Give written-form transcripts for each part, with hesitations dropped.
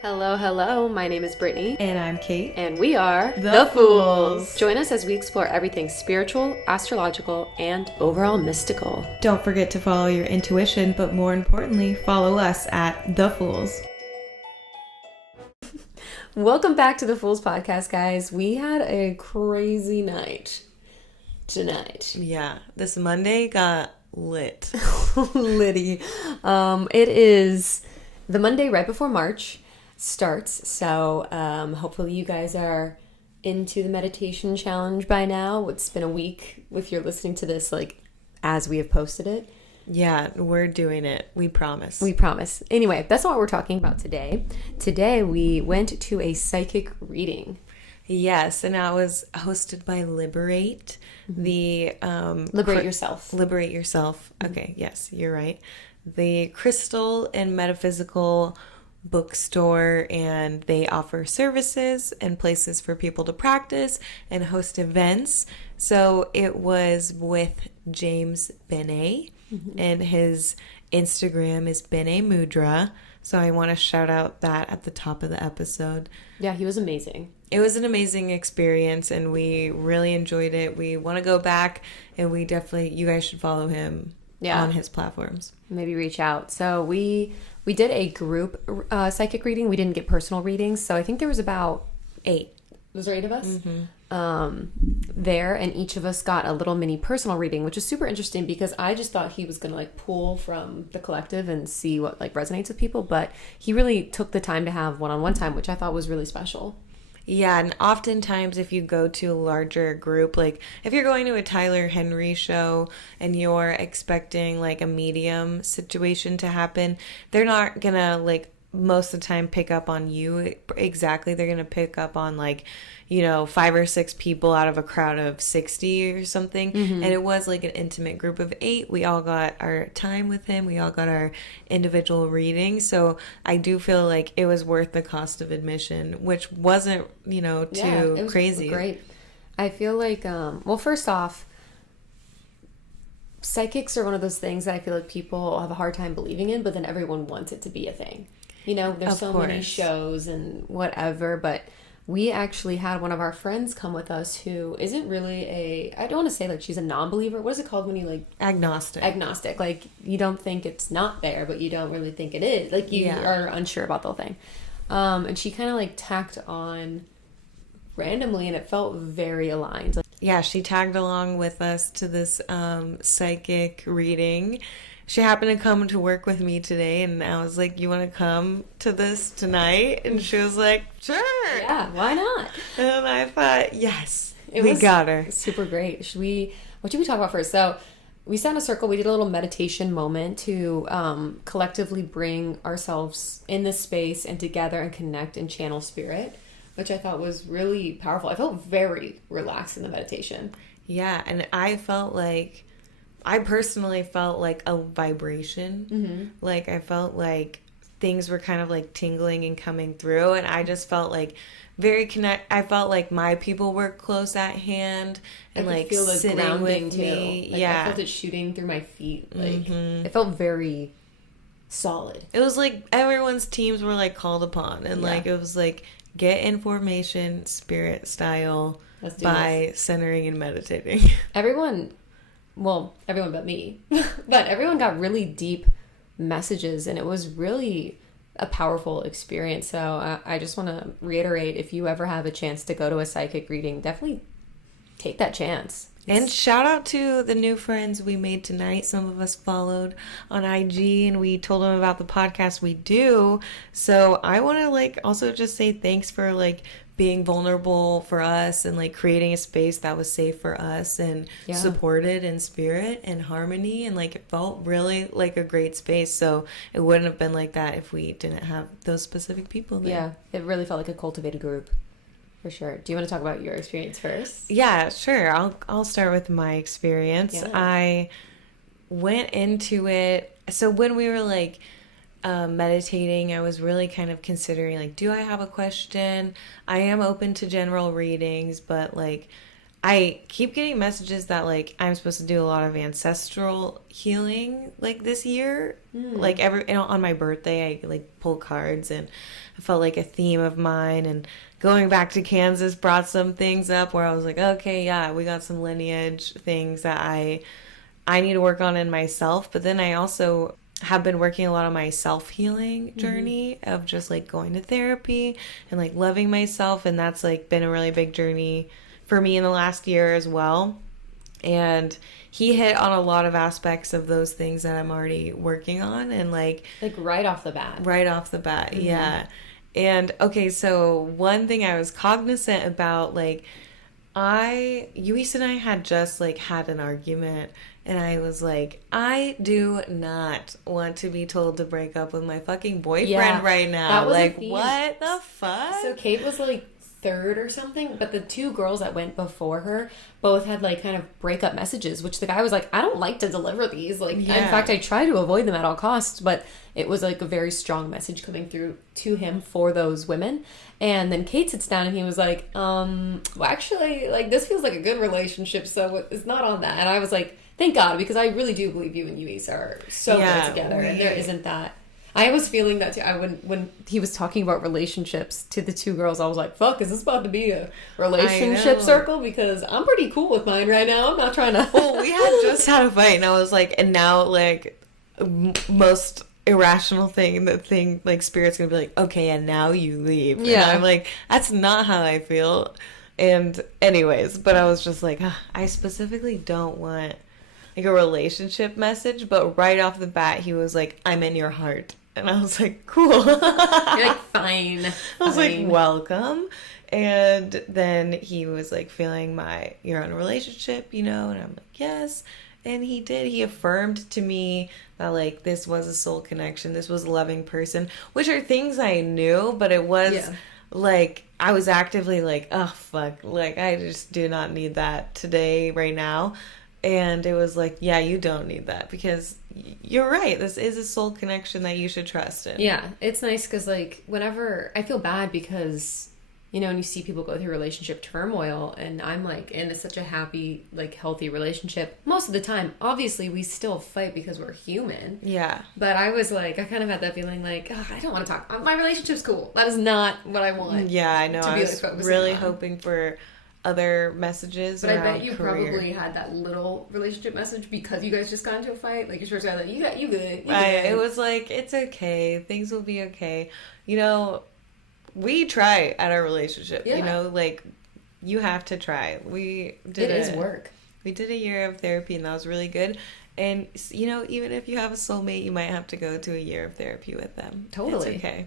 Hello, hello. My name is Brittany. And I'm Kate. And we are The Fools. Join us as we explore everything spiritual, astrological, and overall mystical. Don't forget to follow your intuition, but more importantly, follow us at The Fools. Welcome back to the Fools Podcast, guys. We had a crazy night tonight. Yeah, this Monday got lit. Liddy. It is the Monday right before March starts, so hopefully you guys are into the meditation challenge by now. It's been a week if you're listening to this as we have posted it. Yeah, we're doing it. We promise. We promise. Anyway, that's not what we're talking about today. Today we went to a psychic reading. Yes, and that was hosted by Liberate, Liberate Yourself. Liberate Yourself. Okay, yes, you're right. The crystal and metaphysical bookstore, and they offer services and places for people to practice and host events. So it was with James Bene, and his Instagram is Bene Mudra. So I want to shout out that at the top of the episode. Yeah, he was amazing. It was an amazing experience, and we really enjoyed it. We want to go back, and you guys should follow him on his platforms. Maybe reach out. So we did a group psychic reading. We didn't get personal readings. So I think there was about 8. Was there 8 of us? There, and each of us got a little mini personal reading, which is super interesting because I just thought he was going to pull from the collective and see what resonates with people. But he really took the time to have one-on-one time, which I thought was really special. Yeah, and oftentimes if you go to a larger group, if you're going to a Tyler Henry show and you're expecting a medium situation to happen, they're not gonna most of the time pick up on you exactly. They're gonna pick up on 5 or 6 people out of a crowd of 60 or something. And it was an intimate group of 8. We all got our time with him. We all got our individual readings. So I do feel like it was worth the cost of admission, which wasn't, too crazy. Great. I feel like, first off, psychics are one of those things that I feel like people have a hard time believing in, but then everyone wants it to be a thing. There's so many shows and whatever, but we actually had one of our friends come with us who isn't really I don't want to say she's a non-believer. What is it called when you Agnostic. Agnostic. You don't think it's not there, but you don't really think it is. You are unsure about the whole thing. And she kind of tacked on randomly, and it felt very aligned. Yeah, she tagged along with us to this psychic reading. She happened to come to work with me today, and I was like, you want to come to this tonight? And she was like, sure. Yeah, why not? And I thought, yes, we got her. Super great. What should we talk about first? So we sat in a circle. We did a little meditation moment to collectively bring ourselves in this space and together and connect and channel spirit, which I thought was really powerful. I felt very relaxed in the meditation. Yeah, and I personally felt a vibration. I felt things were kind of tingling and coming through, and I just felt very I felt my people were close at hand and I could feel sitting with too. me. I felt it shooting through my feet. It felt very solid. It was everyone's teams were called upon, and it was get information spirit style by centering and meditating. Everyone but me, but everyone got really deep messages, and it was really a powerful experience. So I just want to reiterate, if you ever have a chance to go to a psychic reading, definitely take that chance. And shout out to the new friends we made tonight. Some of us followed on IG, and we told them about the podcast we do. So I want to also just say thanks for being vulnerable for us and creating a space that was safe for us and supported in spirit and harmony, and it felt really a great space. So it wouldn't have been like that if we didn't have those specific people there. Yeah, it really felt like a cultivated group. For sure. Do you want to talk about your experience first? Yeah, sure. I'll start with my experience. Yeah. I went into it. So when we were meditating, I was really kind of considering do I have a question? I am open to general readings, but I keep getting messages that like I'm supposed to do a lot of ancestral healing like this year. Like on my birthday I like pull cards, and I felt like a theme of mine, and going back to Kansas brought some things up where I was like, okay, yeah, we got some lineage things that I need to work on in myself. But then I also have been working a lot on my self-healing journey of just like going to therapy and like loving myself, and that's like been a really big journey for me in the last year as well. And he hit on a lot of aspects of those things that I'm already working on, and like right off the bat. Yeah. And okay, so one thing I was cognizant about, like, Luis and I had just like had an argument, and I was like, I do not want to be told to break up with my fucking boyfriend right now. That was like, what the fuck? So Kate was like third or something, but the two girls that went before her both had like kind of breakup messages, which the guy was like, I don't like to deliver these. Like, in fact, I try to avoid them at all costs, but it was like a very strong message coming through to him for those women. And then Kate sits down and he was like, well, actually, like, this feels like a good relationship, so it's not on that. And I was like, thank God, because I really do believe you and Luis are so good together, and there isn't that. I was feeling that too. When he was talking about relationships to the two girls, I was like, fuck, is this about to be a relationship circle? Because I'm pretty cool with mine right now. I'm not trying to... Well, we had just had a fight, and I was like, and now, like, most irrational thing, like, Spirit's gonna be like, okay, and now you leave. Yeah. And I'm like, that's not how I feel. And anyways, but I was just like, I specifically don't want, like, a relationship message, but right off the bat, he was like, I'm in your heart. And I was like, cool. You're like, fine. I was like, welcome. And then he was like, feeling you're in a relationship, you know? And I'm like, yes. And he did. He affirmed to me that, like, this was a soul connection. This was a loving person, which are things I knew, but it was like, I was actively like, oh, fuck. Like, I just do not need that today, right now. And it was like, yeah, you don't need that, because you're right. This is a soul connection that you should trust in. Yeah, it's nice because, like, whenever I feel bad because, you know, and you see people go through relationship turmoil, and I'm like in such a happy, like, healthy relationship most of the time. Obviously, we still fight because we're human. Yeah. But I was like, I kind of had that feeling like, I don't want to talk. My relationship's cool. That is not what I want. Yeah, I know. I was really hoping for other messages. But I bet you probably had that little relationship message because you guys just got into a fight. Like, your first guy, like, you good. It was like, it's okay. Things will be okay. You know, we try at our relationship. You know, like, you have to try. It is work. We did a year of therapy, and that was really good. And, you know, even if you have a soulmate, you might have to go to a year of therapy with them. Totally. It's okay.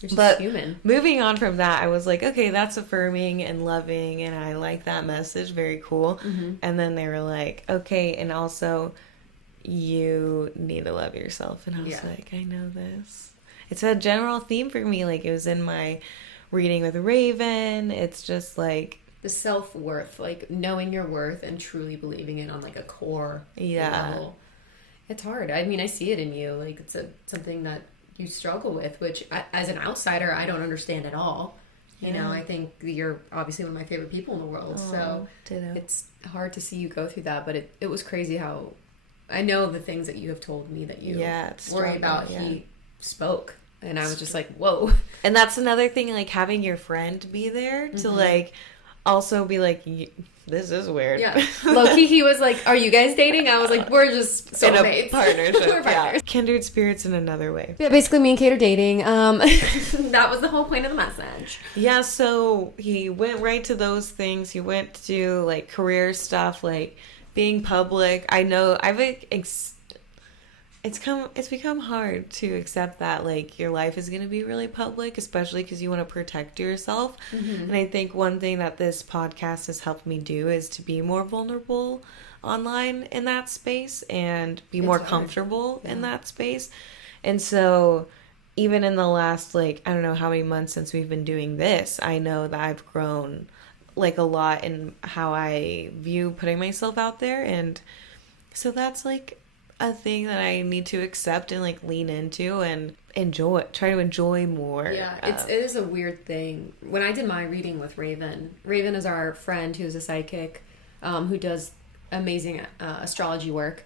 You're just but human. Moving on from that, I was like, okay, that's affirming and loving, and I like that message. Very cool. Mm-hmm. And then they were like, okay, and also you need to love yourself. And I was like, I know this. It's a general theme for me. Like, it was in my reading with Raven. It's just like the self-worth, like knowing your worth and truly believing it on like a core level. It's hard. I mean, I see it in you. Like, it's something that you struggle with, which as an outsider, I don't understand at all. You know, I think you're obviously one of my favorite people in the world. So it's hard to see you go through that, but it was crazy how I know the things that you have told me that you worry about. He spoke, and I was just like, whoa. And that's another thing, like having your friend be there to like also be like, this is weird. Yeah. Low-key, he was like, are you guys dating? I was like, we're just soulmates. In a partnership. We're partners. Kindred spirits in another way. Yeah, basically me and Kate are dating. That was the whole point of the message. Yeah, so he went right to those things. He went to, like, career stuff, like being public. I know it's become hard to accept that, like, your life is going to be really public, especially because you want to protect yourself. Mm-hmm. And I think one thing that this podcast has helped me do is to be more vulnerable online in that space and be more comfortable in that space. And so even in the last, like, I don't know how many months since we've been doing this, I know that I've grown, like, a lot in how I view putting myself out there. And so that's, like, a thing that I need to accept and like lean into and try to enjoy more. Yeah, it is a weird thing. When I did my reading with Raven is our friend who's a psychic, who does amazing astrology work.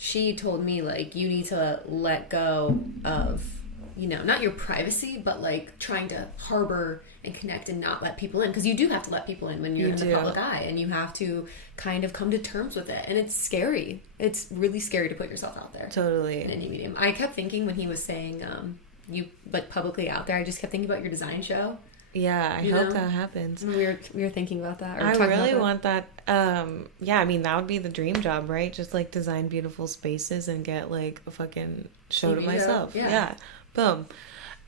She told me, like, you need to let go of, not your privacy, but like trying to harbor and connect and not let people in, because you do have to let people in when you're in the public eye, and you have to kind of come to terms with it, and it's scary. It's really scary to put yourself out there. Totally. In any medium. I kept thinking when he was saying you like publicly out there, I just kept thinking about your design show. Yeah, I hope that happens. We were thinking about that. I really want that. Yeah, I mean, that would be the dream job, right? Just like design beautiful spaces and get like a fucking show to myself. Yeah. Boom.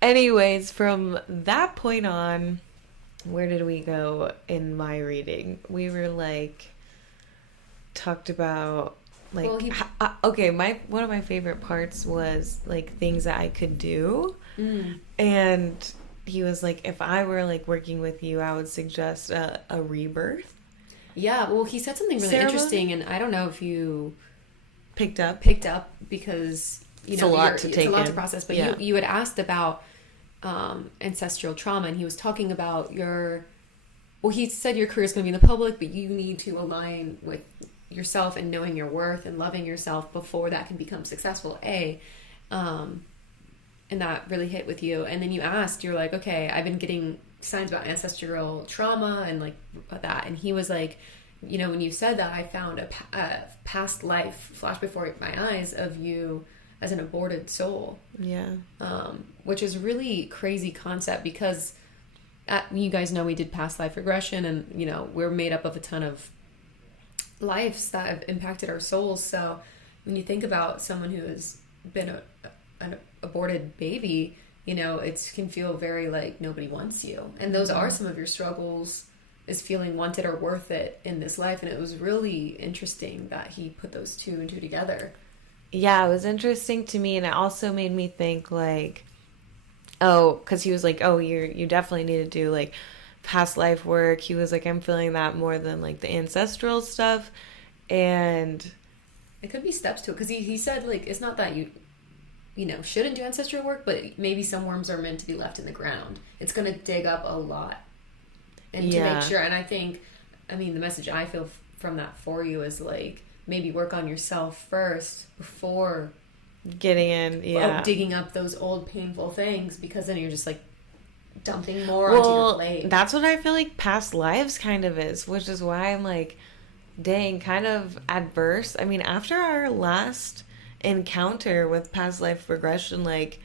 Anyways, from that point on, where did we go in my reading? We were like, talked about like, one of my favorite parts was like things that I could do. And he was like, if I were like working with you, I would suggest a rebirth. Yeah, well, he said something really interesting, and I don't know if you picked up because it's a lot to take in. It's a lot to process. But you had asked about ancestral trauma, and he was talking about he said your career is going to be in the public, but you need to align with yourself and knowing your worth and loving yourself before that can become successful. And that really hit with you. And then you're like, okay, I've been getting signs about ancestral trauma and like that. And he was like, when you said that, I found a past life flash before my eyes of you as an aborted soul. Yeah. Which is really crazy concept, because you guys know we did past life regression, and we're made up of a ton of lives that have impacted our souls. So when you think about someone who has been an aborted baby, it can feel very like nobody wants you, and those are some of your struggles, is feeling wanted or worth it in this life. And it was really interesting that he put those two and two together. Yeah, it was interesting to me, and it also made me think like, because he was like, you definitely need to do like past life work. He was like, I'm feeling that more than like the ancestral stuff, and it could be steps to it, because he said like it's not that you shouldn't do ancestral work, but maybe some worms are meant to be left in the ground. It's going to dig up a lot, and to make sure. And I think, the message I feel from that for you is like, maybe work on yourself first before getting in, digging up those old painful things, because then you're just like dumping more onto your plate. That's what I feel like past lives kind of is, which is why I'm like, dang, kind of adverse. After our last encounter with past life regression, like,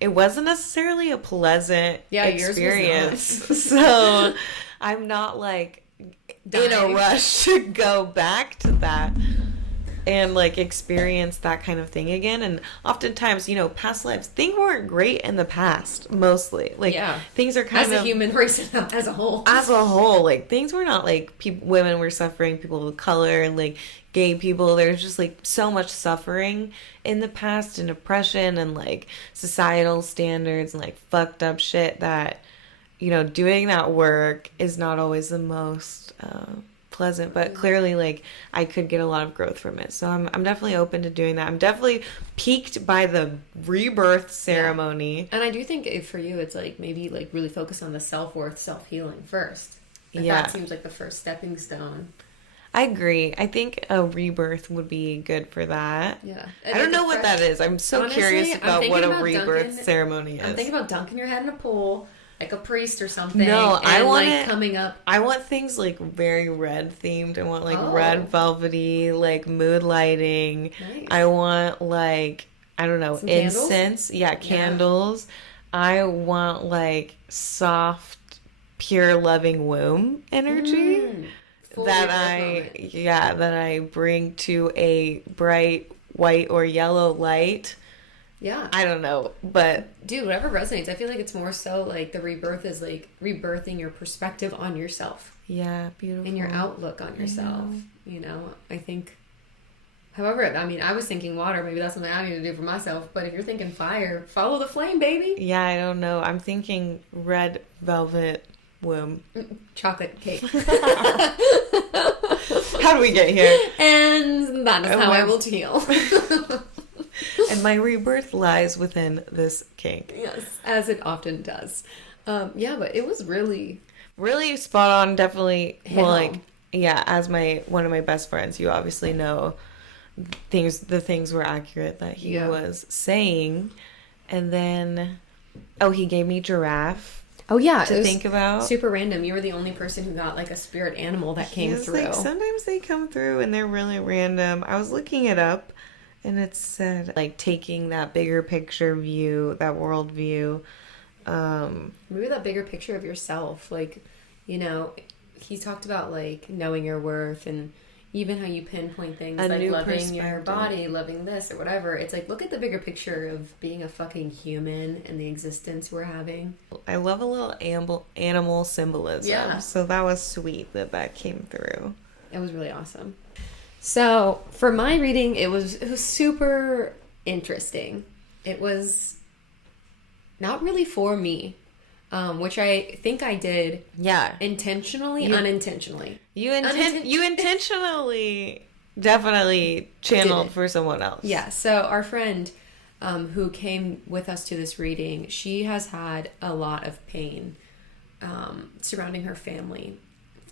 it wasn't necessarily a pleasant experience. Yours was So I'm not like in a rush to go back to that and like experience that kind of thing again. And oftentimes, past lives, things weren't great in the past, mostly. Like, things are kind of... As a human race as a whole. As a whole, like, things were not like women were suffering, people of color, and like gay people. There's just like so much suffering in the past, and oppression, and like societal standards, and like fucked up shit that, doing that work is not always the most pleasant, but clearly like I could get a lot of growth from it. So I'm definitely open to doing that. I'm definitely piqued by the rebirth ceremony. And I do think for you, it's like maybe like really focus on the self-worth, self-healing first. That seems like the first stepping stone. I agree. I think a rebirth would be good for that. Yeah. I don't know what that is. I'm so curious about what a rebirth ceremony is. I'm thinking about dunking your head in a pool, like a priest or something. No, I want like coming up. I want things like very red themed. I want like red velvety, like mood lighting. Nice. I want like, I don't know, some incense. Candles? Yeah, candles. I want like soft, pure, loving womb energy. That I bring to a bright white or yellow light. Yeah. I don't know, but... Dude, whatever resonates. I feel like it's more so like the rebirth is like rebirthing your perspective on yourself. Yeah, beautiful. And your outlook on yourself. I think... However, I was thinking water. Maybe that's something I need to do for myself. But if you're thinking fire, follow the flame, baby. Yeah, I don't know. I'm thinking red velvet womb. Chocolate cake. How do we get here? And that is how I will heal. And my rebirth lies within this kink. Yes, as it often does. Yeah, but it was really spot on. Definitely. Well, like, home. yeah, as one of my best friends, you obviously know the things were accurate that he was saying. And then, he gave me giraffe. Oh yeah, to think about. Super random. You were the only person who got like a spirit animal that came through. Like, sometimes they come through and they're really random. I was looking it up, and it said like taking that bigger picture view, that world view. Maybe that bigger picture of yourself, like, you know, he talked about like knowing your worth and even how you pinpoint things, like loving your body, loving this or whatever. It's like, look at the bigger picture of being a fucking human and the existence we're having. I love a little animal symbolism. Yeah. So that was sweet that came through. It was really awesome. So for my reading, it was super interesting. It was not really for me. Which I think I did. Yeah. Intentionally, unintentionally. You intentionally definitely channeled for someone else. Yeah. So our friend who came with us to this reading, she has had a lot of pain surrounding her family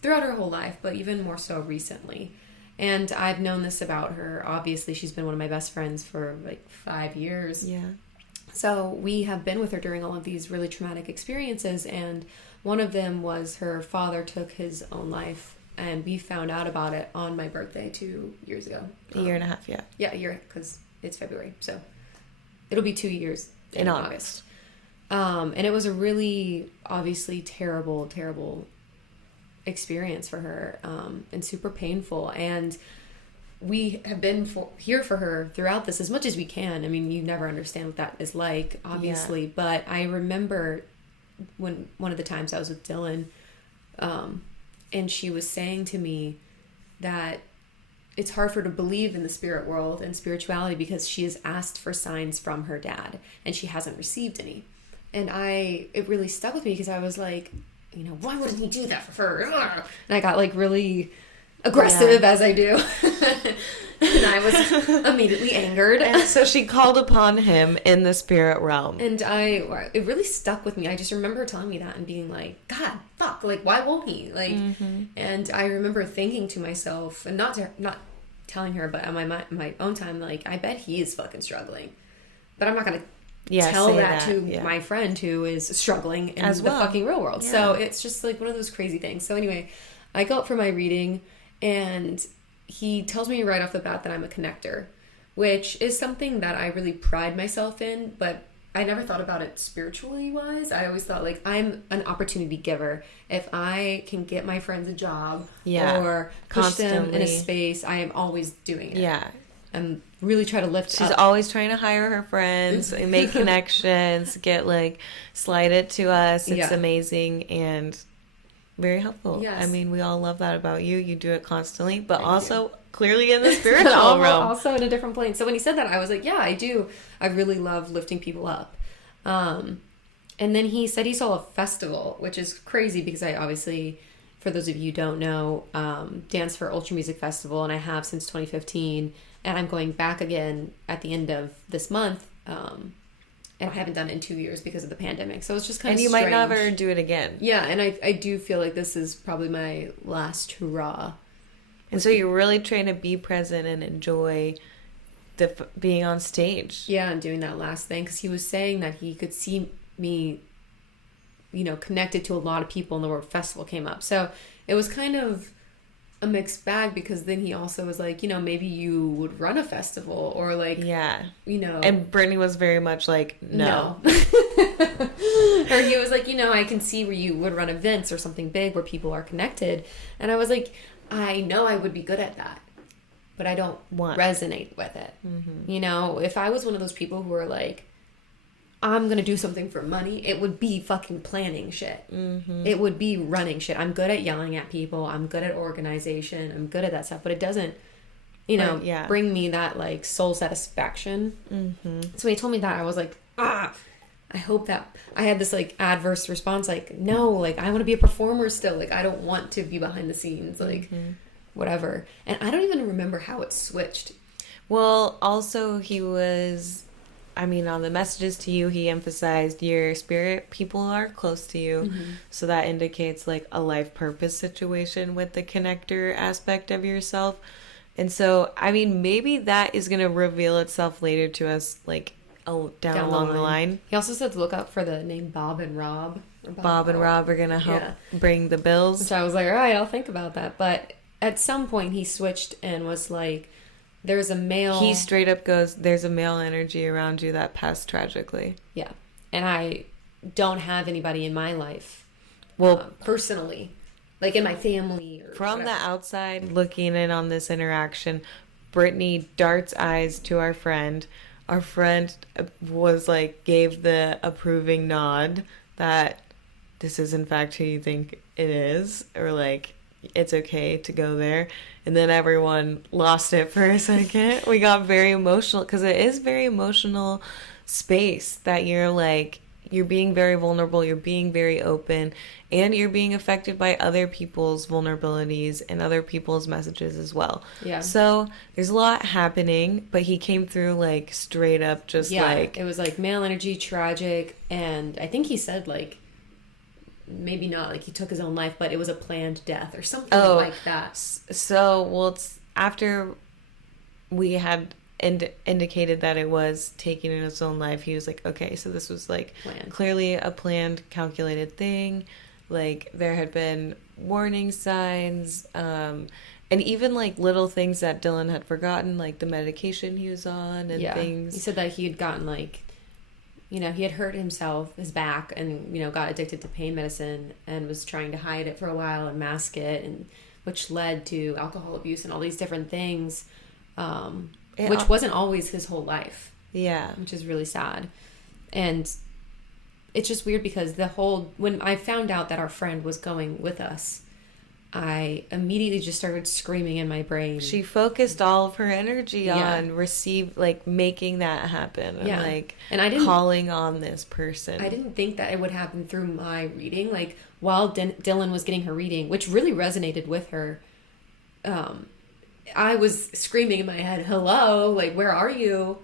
throughout her whole life, but even more so recently. And I've known this about her. Obviously, she's been one of my best friends for like 5 years. Yeah. So we have been with her during all of these really traumatic experiences, and one of them was her father took his own life, and we found out about it on my birthday 2 years ago. A year and a half, yeah. Yeah, a year, because it's February, so it'll be 2 years in August. And it was a really, obviously, terrible, terrible experience for her, and super painful, and we have been here for her throughout this as much as we can. I mean, you never understand what that is like, obviously. Yeah. But I remember when one of the times I was with Dylan, and she was saying to me that it's hard for her to believe in the spirit world and spirituality because she has asked for signs from her dad and she hasn't received any. And it really stuck with me because I was like, you know, why wouldn't he do that for her? And I got like really aggressive as I do. And I was immediately angered. And so she called upon him in the spirit realm. And it really stuck with me. I just remember her telling me that and being like, God, fuck, like, why won't he? Like, and I remember thinking to myself, and not telling her, but on my own time, like, I bet he is fucking struggling. But I'm not going to tell that to my friend who is struggling in the fucking real world. Yeah. So it's just like one of those crazy things. So anyway, I go up for my reading, and he tells me right off the bat that I'm a connector, which is something that I really pride myself in, but I never thought about it spiritually wise. I always thought, like, I'm an opportunity giver. If I can get my friends a job or push them in a space, I am always doing it. Yeah. And really try to lift She's always trying to hire her friends, make connections, slide it to us. It's amazing and very helpful. Yes. I mean, we all love that about you. You do it constantly, but also clearly in the spiritual realm. Also in a different plane. So when he said that, I was like, yeah, I do. I really love lifting people up. And then he said he saw a festival, which is crazy because I obviously, for those of you who don't know, dance for Ultra Music Festival, and I have since 2015, and I'm going back again at the end of this month. And I haven't done it in 2 years because of the pandemic. So it's just kind of strange. And you might never do it again. Yeah, and I do feel like this is probably my last hurrah. And so you're really trying to be present and enjoy being on stage. Yeah, and doing that last thing. Because he was saying that he could see me, connected to a lot of people, and the word festival came up. So it was kind of a mixed bag, because then he also was like, maybe you would run a festival, or like, and Brittany was very much like, no. Or he was like, I can see where you would run events or something big where people are connected. And I was like, I know I would be good at that, but I don't resonate with it. If I was one of those people who are like, I'm going to do something for money, it would be fucking planning shit. It would be running shit. I'm good at yelling at people. I'm good at organization. I'm good at that stuff. But it doesn't, bring me that, like, soul satisfaction. So when he told me that, I was like, I hope that... I had this, like, adverse response, like, no, like, I want to be a performer still. Like, I don't want to be behind the scenes. Like, whatever. And I don't even remember how it switched. Well, also he was, I mean, on the messages to you, he emphasized your spirit people are close to you. Mm-hmm. So that indicates like a life purpose situation with the connector aspect of yourself. And so, I mean, maybe that is going to reveal itself later to us, like down along the line. He also said to look out for the name Bob and Rob. Bob and Rob are going to help bring the bills. Which I was like, all right, I'll think about that. But at some point he switched and was like, there's a male. He straight up goes, there's a male energy around you that passed tragically. Yeah. And I don't have anybody in my life. Well, personally. Like in my family. Or from whatever. the outside looking in on this interaction, Brittany darts eyes to our friend. Our friend was like, gave the approving nod that this is in fact who you think it is. Or like, it's okay to go there. And then everyone lost it for a second. We got very emotional because it is very emotional space that you're like, you're being very vulnerable, you're being very open, and you're being affected by other people's vulnerabilities and other people's messages as well. Yeah. So there's a lot happening, but he came through like straight up just like... it was like male energy, tragic, and I think he said like, maybe not like he took his own life, but it was a planned death or something like that. So, well, it's after we had indicated that it was taking in its own life, he was like, okay, so this was like clearly a planned, calculated thing. Like there had been warning signs, and even like little things that Dylan had forgotten, like the medication he was on and things. He said that he had gotten like, you know, he had hurt himself, his back, and, you know, got addicted to pain medicine and was trying to hide it for a while and mask it, and which led to alcohol abuse and all these different things, which wasn't always his whole life. Yeah. Which is really sad. And it's just weird because when I found out that our friend was going with us, I immediately just started screaming in my brain. She focused all of her energy on making that happen. And I didn't calling on this person. I didn't think that it would happen through my reading. Like while Dylan was getting her reading, which really resonated with her, I was screaming in my head, "Hello, like where are you?"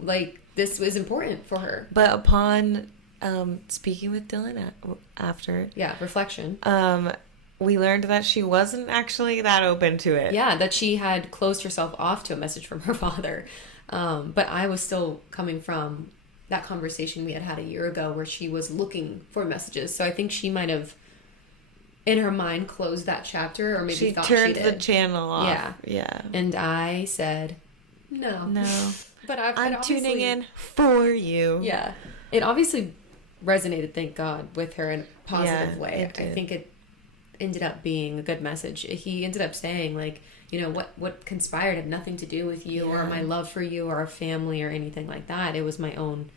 Like this was important for her. But upon speaking with Dylan after, reflection. We learned that she wasn't actually that open to it. Yeah, that she had closed herself off to a message from her father. But I was still coming from that conversation we had a year ago where she was looking for messages. So I think she might have, in her mind, closed that chapter, or maybe she thought turned she did. the channel off. Yeah. And I said, no. But I'm tuning in for you. Yeah. It obviously resonated, thank God, with her in a positive way. I think it ended up being a good message. He ended up saying, like, you know, what conspired had nothing to do with you or my love for you or our family or anything like that. It was my own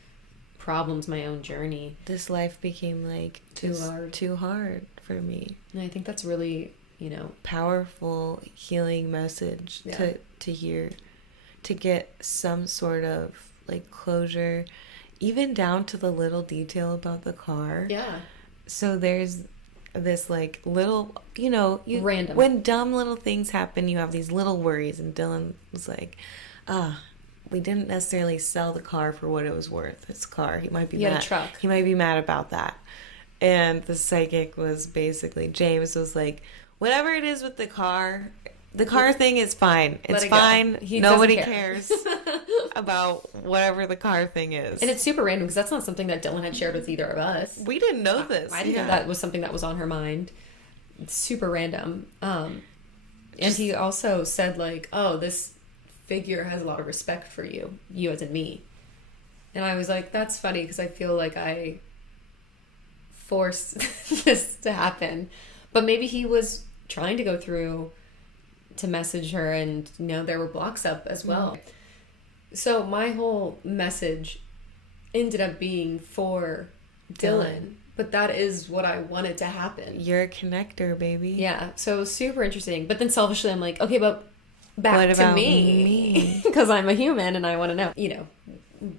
problems, my own journey. This life became like too hard for me. And I think that's really, you know, powerful healing message to hear, to get some sort of like closure, even down to the little detail about the car. Yeah. So there's this like little, you know, random, when dumb little things happen, you have these little worries, and Dylan was like, we didn't necessarily sell the car for what it was worth. His car, he might be mad. Truck. He might be mad about that. And the psychic was basically, James was like, whatever it is with the car thing is fine. It's fine. Nobody cares about whatever the car thing is. And it's super random because that's not something that Dylan had shared with either of us. We didn't know this. I didn't know that was something that was on her mind. It's super random. And he also said, like, oh, this figure has a lot of respect for you as in me. And I was like, that's funny because I feel like I forced this to happen. But maybe he was trying to go through to message her, and, you know, there were blocks up as well. So my whole message ended up being for Dylan, but that is what I wanted to happen. You're a connector, baby. Yeah, so it was super interesting. But then selfishly, I'm like, okay, but back to me. Me? Because I'm a human and I want to know. You know,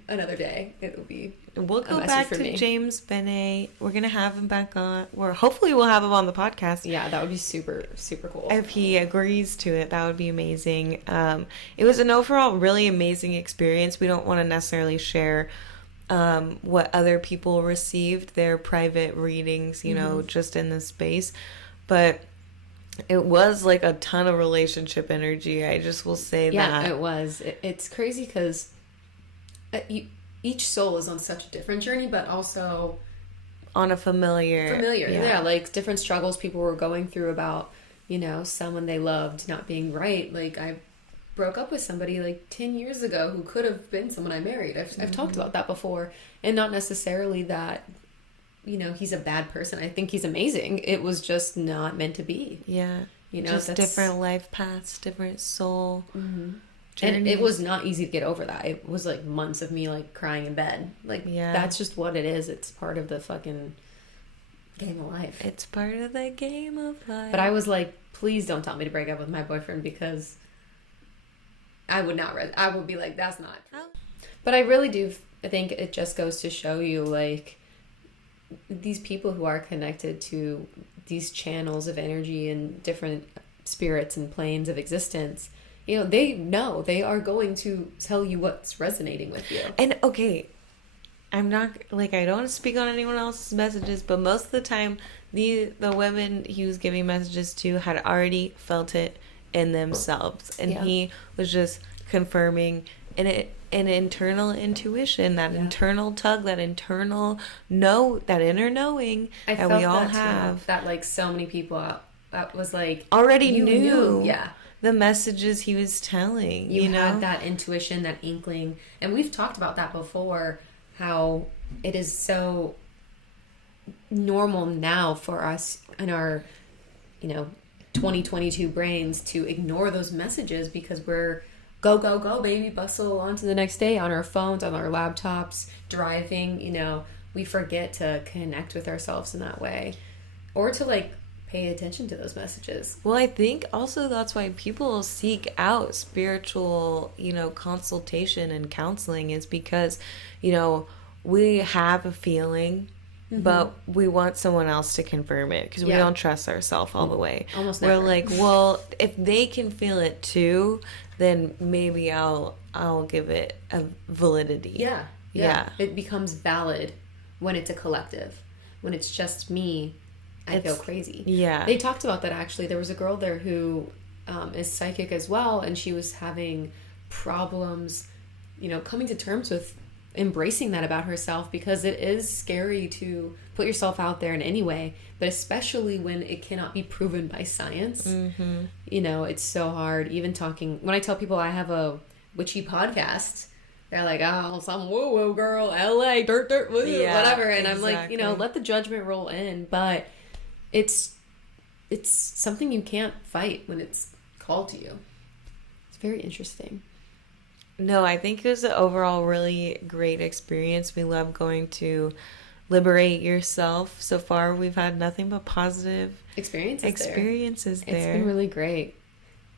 another day. It'll be. We'll go back to James Bene. We're gonna have him back on. Or hopefully we'll have him on the podcast. Yeah, that would be super, super cool. If he agrees to it, that would be amazing. It was an overall really amazing experience. We don't want to necessarily share what other people received, their private readings, you know, just in this space. But it was like a ton of relationship energy. I just will say that. Yeah, it was. It's crazy because each soul is on such a different journey, but also on a familiar. Yeah, like different struggles people were going through about, you know, someone they loved not being right. Like, I broke up with somebody like 10 years ago who could have been someone I married. I've talked about that before, and not necessarily that, you know, he's a bad person. I think he's amazing. It was just not meant to be. Yeah. You know, just different life paths, different soul. And it was not easy to get over that. It was like months of me like crying in bed. Like, that's just what it is. It's part of the fucking game of life. It's part of the game of life. But I was like, please don't tell me to break up with my boyfriend, because I would not. I would be like, that's not true. But I really do. I think it just goes to show you, like, these people who are connected to these channels of energy and different spirits and planes of existence, you know, they are going to tell you what's resonating with you. And okay, I'm not like, I don't want to speak on anyone else's messages, but most of the time the women he was giving messages to had already felt it in themselves, and he was just confirming an internal intuition, that internal tug, that internal that inner knowing that we all have. That like so many people that was like already knew. Yeah. The messages he was telling. You know? had that intuition, that inkling. And we've talked about that before, how it is so normal now for us in our, you know, 2022 brains to ignore those messages, because we're go, go, go, baby, bustle on to the next day on our phones, on our laptops, driving. You know, we forget to connect with ourselves in that way, or to like pay attention to those messages. Well, I think also that's why people seek out spiritual, you know, consultation and counseling, is because, you know, we have a feeling, but we want someone else to confirm it, because we don't trust ourselves all the way. Almost never. We're like, well, if they can feel it too, then maybe I'll give it a validity. Yeah. It becomes valid when it's a collective. When it's just me, I feel crazy. Yeah. They talked about that, actually. There was a girl there who is psychic as well, and she was having problems, you know, coming to terms with embracing that about herself, because it is scary to put yourself out there in any way, but especially when it cannot be proven by science. You know, it's so hard. Even talking, when I tell people I have a witchy podcast, they're like, oh, some woo-woo girl, LA, dirt, whatever. And I'm like, you know, let the judgment roll in, but it's something you can't fight when it's called to you. It's very interesting. No, I think it was an overall really great experience. We love going to Liberate Yourself. So far, we've had nothing but positive experiences there. It's been really great.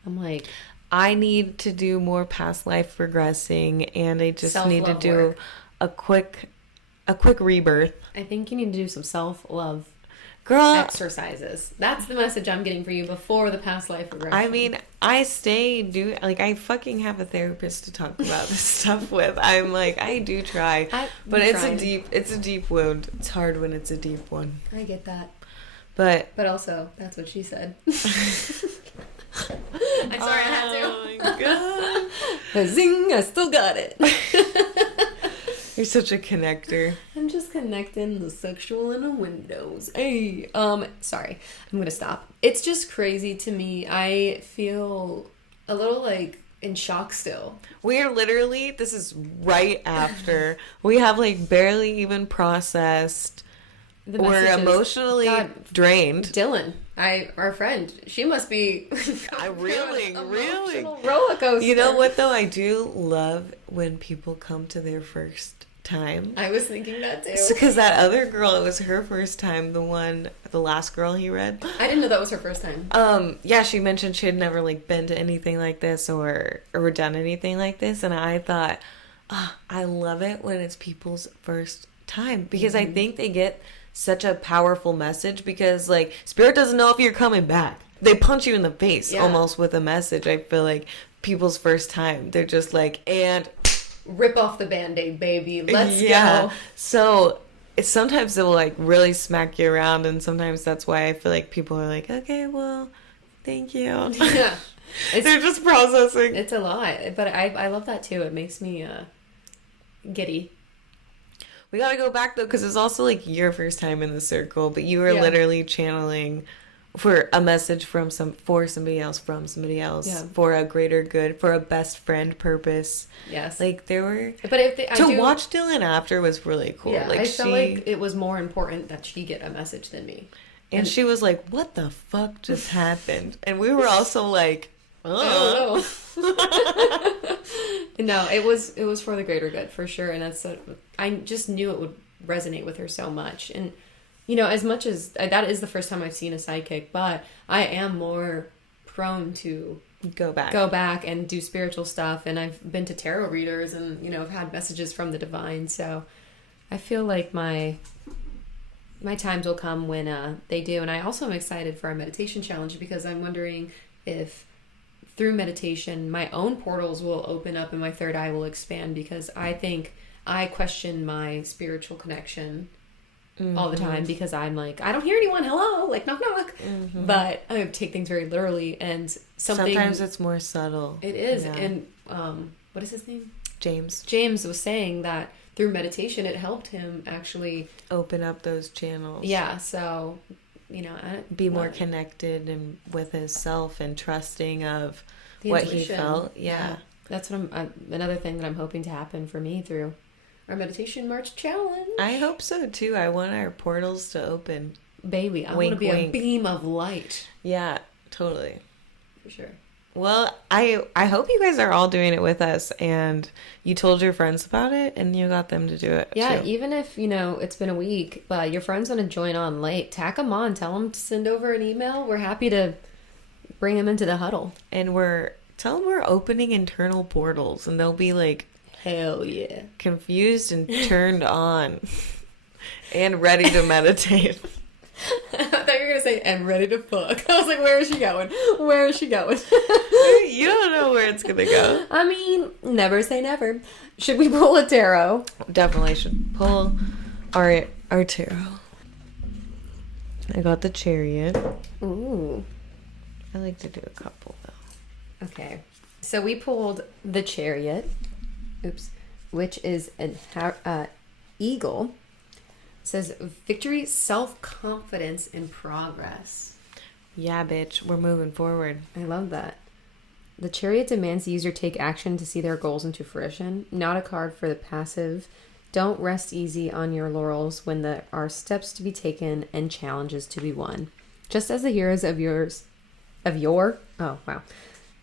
I'm like, I need to do more past life regressing, and I just need to do work. a quick rebirth. I think you need to do some self-love girl exercises. That's the message I'm getting for you before the past life regression. I mean, I I fucking have a therapist to talk about this stuff with. I'm like, I do try, but it's a deep wound. It's hard when it's a deep one. I get that, but also that's what she said. I'm sorry, I had to. Oh my god! Zing! I still got it. You're such a connector. I'm just connecting the sexual and the windows. Hey, sorry. I'm gonna stop. It's just crazy to me. I feel a little like in shock still. We are literally, this is right after. We have like barely even processed. We're emotionally drained. Dylan, our friend, she must be really roller coaster. You know what though? I do love when people come to their first time. I was thinking that too. Because that other girl, it was her first time. The last girl he read. I didn't know that was her first time. Yeah, she mentioned she had never like been to anything like this or done anything like this, and I thought, I love it when it's people's first time, because I think they get such a powerful message, because like spirit doesn't know if you're coming back. They punch you in the face almost with a message. I feel like people's first time, they're just like, and rip off the Band-Aid, baby. Let's go. So sometimes they'll like really smack you around, and sometimes that's why I feel like people are like, okay, well, thank you. Yeah. They're just processing. It's a lot, but I love that too. It makes me giddy. We gotta go back though, because it's also like your first time in the circle, but you were literally channeling for a message from somebody else, for a greater good, for a best friend purpose. Yes, like there were. But watch Dylan after was really cool. Yeah, like I felt like it was more important that she get a message than me. And she was like, "What the fuck just happened?" And we were also like, "Oh no, it was for the greater good for sure." And I just knew it would resonate with her so much. And you know, as much as that is the first time I've seen a psychic, but I am more prone to go back and do spiritual stuff. And I've been to tarot readers, and you know, I've had messages from the divine. So I feel like my times will come when they do. And I also am excited for our meditation challenge, because I'm wondering if through meditation my own portals will open up and my third eye will expand, because I think I question my spiritual connection all the time, because I'm like, I don't hear anyone, hello, like knock knock. But I take things very literally, and sometimes it's more subtle. It is. And what is his name? James was saying that through meditation it helped him actually open up those channels. Yeah, so you know, be more connected and with his self and trusting of what he felt. Yeah. That's what another thing that I'm hoping to happen for me through our meditation March challenge. I hope so too. I want our portals to open. Baby, I want to be a beam of light. Yeah, totally. For sure. Well, I hope you guys are all doing it with us, and you told your friends about it and you got them to do it. Yeah, too. Even if, you know, it's been a week, but your friends want to join on late, tack them on. Tell them to send over an email. We're happy to bring them into the huddle. And tell them we're opening internal portals, and they'll be like, hell yeah, confused and turned on and ready to meditate. I thought you were going to say, and ready to fuck. I was like, where is she going? You don't know where it's going to go. I mean, never say never. Should we pull a tarot? Definitely should pull our tarot. I got the Chariot. Ooh. I like to do a couple, though. Okay. So we pulled the Chariot. Oops. Which is an eagle. It says victory, self-confidence, and progress. Yeah, bitch. We're moving forward. I love that. The Chariot demands the user take action to see their goals into fruition. Not a card for the passive. Don't rest easy on your laurels when there are steps to be taken and challenges to be won. Just as the heroes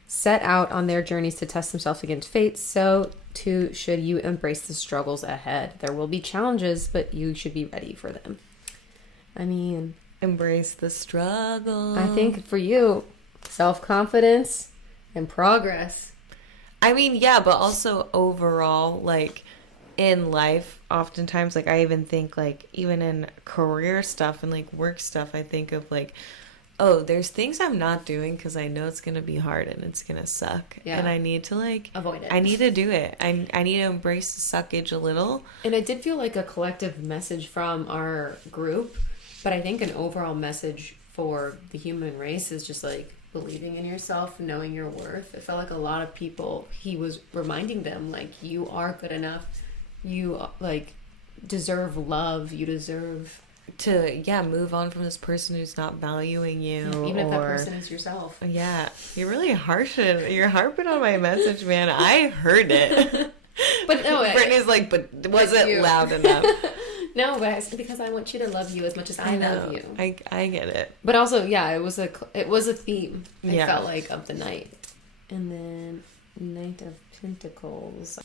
set out on their journeys to test themselves against fate, so too should you embrace the struggles ahead. There will be challenges, but you should be ready for them. I mean, embrace the struggle. I think for you, self-confidence and progress. I mean, yeah, but also overall, like, in life, oftentimes, like, I even think, like, even in career stuff and, like, work stuff, I think of, like, oh, there's things I'm not doing because I know it's going to be hard and it's going to suck. Yeah. And I need to, like, avoid it. I need to do it. I need to embrace the suckage a little. And it did feel like a collective message from our group, but I think an overall message for the human race is just, like, believing in yourself, knowing your worth. It felt like a lot of people, he was reminding them, like, you are good enough. You, like, deserve love. You deserve to move on from this person who's not valuing you. Yeah, even if that person is yourself. Yeah. You're really you're harping on my message, man. I heard it. But no, Brittany's like, but was it loud enough? No, but it's because I want you to love you as much as I love you. I get it. But also, yeah, it was a theme. I felt like of the night. And then Knight of Pentacles.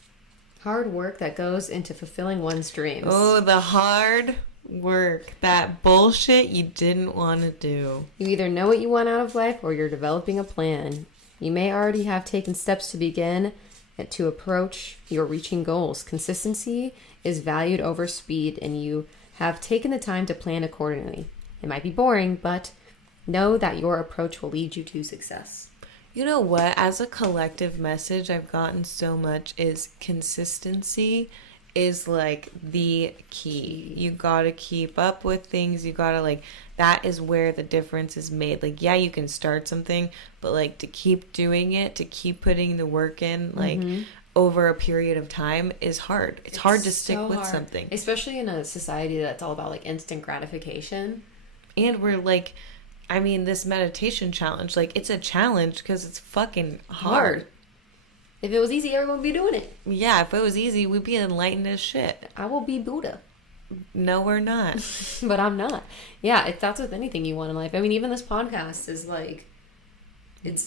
Hard work that goes into fulfilling one's dreams. Oh, the hard work. That bullshit you didn't want to do. You either know what you want out of life or you're developing a plan. You may already have taken steps to begin and to approach your reaching goals. Consistency is valued over speed, and you have taken the time to plan accordingly. It might be boring, but know that your approach will lead you to success. You know what? As a collective message I've gotten so much is consistency is like the key. You gotta keep up with things. You gotta like, that is where the difference is made. Like, yeah, you can start something, but like to keep doing it, to keep putting the work in, like over a period of time is hard. It's hard to stick with something. Especially in a society that's all about like instant gratification. And we're like, I mean, this meditation challenge, like it's a challenge because it's fucking hard. If it was easy, everyone would be doing it. Yeah, if it was easy, we'd be enlightened as shit. I will be Buddha. No, we're not. But I'm not. Yeah, that's with anything you want in life. I mean, even this podcast is like,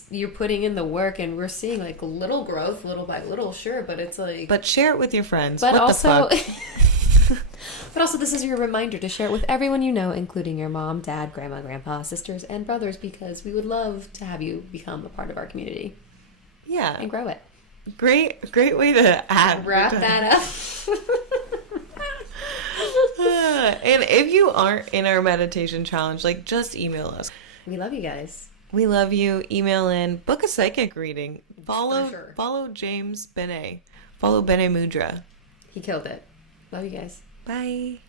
you're putting in the work, and we're seeing like little growth, little by little, sure, but it's like... But share it with your friends. But what also, the fuck? But also, this is your reminder to share it with everyone you know, including your mom, dad, grandma, grandpa, sisters, and brothers, because we would love to have you become a part of our community. Yeah. And grow it. Great way to wrap that up. And if you aren't in our meditation challenge, like, just email us. We love you guys. We love you. Email in. Book a psychic reading. Sure. Follow James Bene. Follow Bene Mudra. He killed it. Love you guys. Bye.